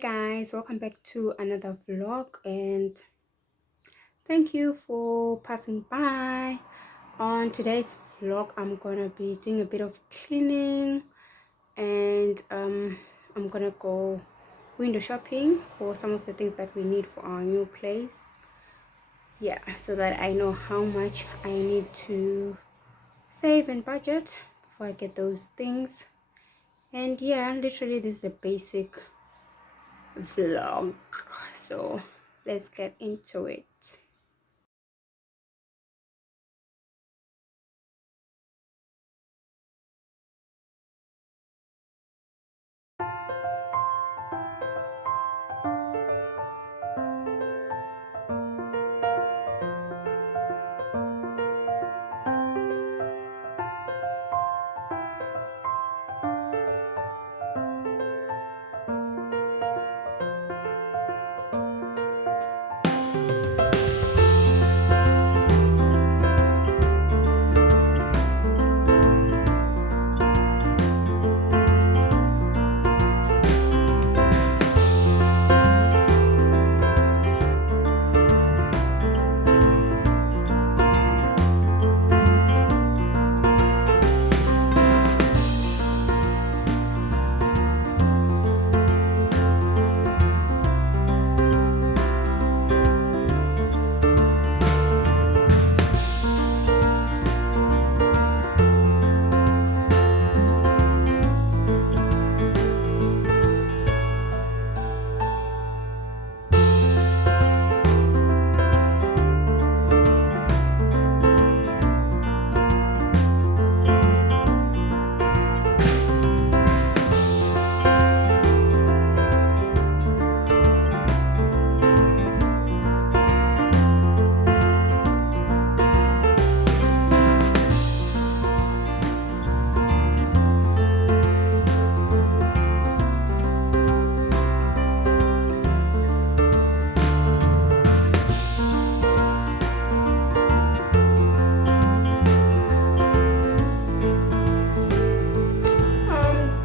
guys, welcome back to another vlog, and thank you for passing by. On today's vlog I'm gonna be doing a bit of cleaning, and I'm gonna go window shopping for some of the things that we need for our new place, so that I know how much I need to save and budget before I get those things. And literally this is a basic vlog, so let's get into it.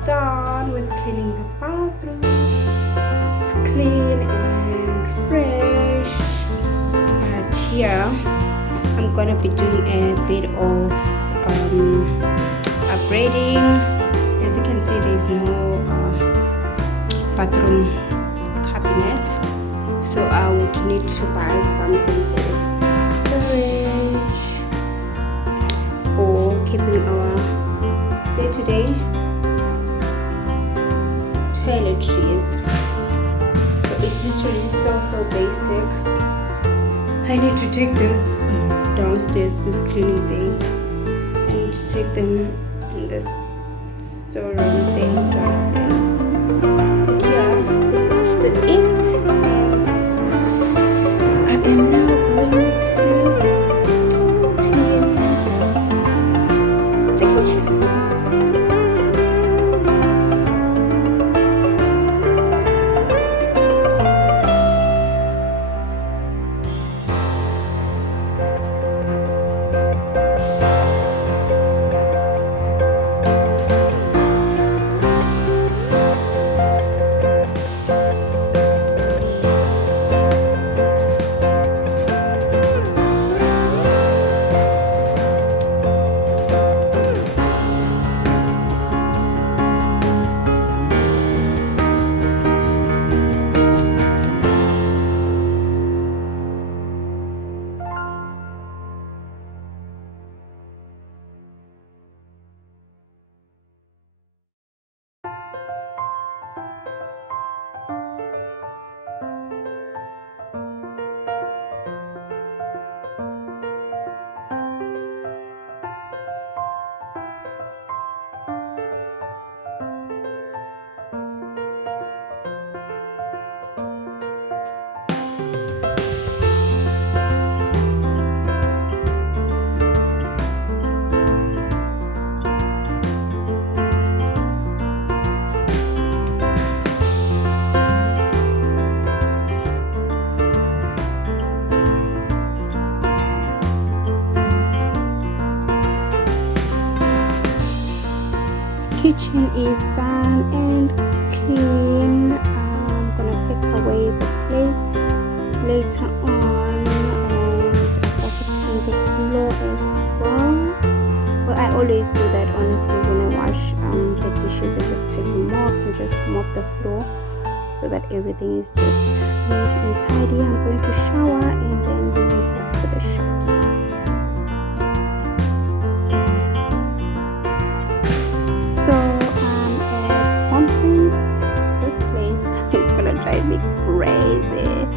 Done with cleaning the bathroom. It's clean and fresh. But I'm gonna be doing a bit of upgrading. As you can see, there's no bathroom cabinet, so I would need to buy something for storage, for keeping our day-to-day toiletries. So it's literally so basic. I need to take this downstairs, these cleaning things. I need to take them in this storeroom thing downstairs. But this is the it, and I am now going to clean the kitchen. kitchen is done and clean. I'm gonna away the plates later on, and also clean the floor as well. Well, I always do that honestly when I wash the dishes. I just take a mop and just mop the floor so that everything is just neat and tidy. I'm going to shower and then we will head to the shops. So I'm at Homesense. This place is gonna drive me crazy.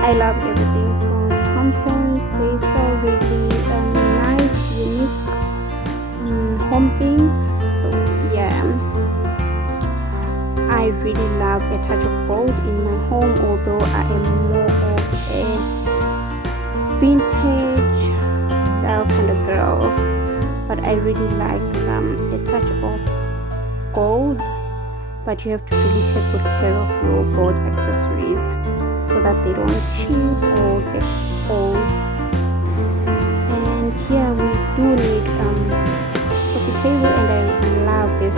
I love everything from Homesense. They sell really nice, unique home things. So yeah, I really love a touch of gold in my home, although I am more of a vintage style kind of girl, but I really like a touch of gold. But you have to really take good care of your gold accessories so that they don't chip or get old. And yeah, we do need coffee table, and I love this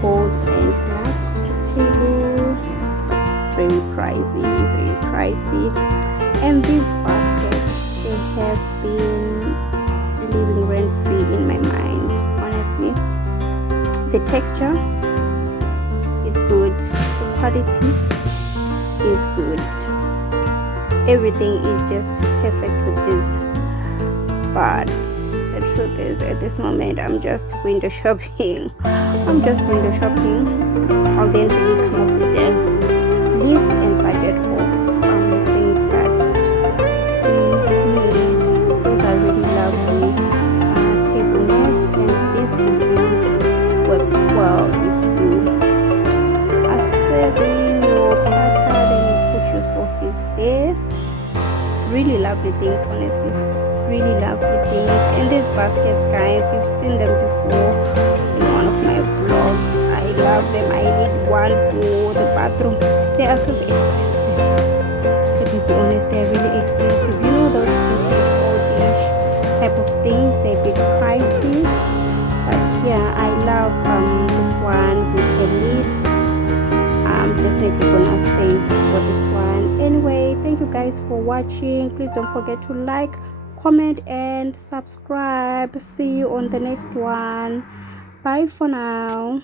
gold and glass coffee table, but very pricey. And these baskets, they have been living rent free in my mind, honestly. The texture is good, the quality is good, everything is just perfect with this. But the truth is, at this moment I'm just window shopping. I'll then really come up with a list and budget of things that we need. Those are really lovely table mats, and this would really work well if you serving your platter, then you put your sauces there. Really lovely things, honestly, really lovely things. And these baskets, guys, you've seen them before in one of my vlogs. I love them. I need one for the bathroom. They are so expensive. Let me be honest, they're really expensive. You know, those vintage old-ish type of things, they're a bit pricey, but yeah, I love this one with the lid. I'm definitely gonna save for this one. Anyway, thank you guys for watching. Please don't forget to like, comment and subscribe. See you on the next one. Bye for now.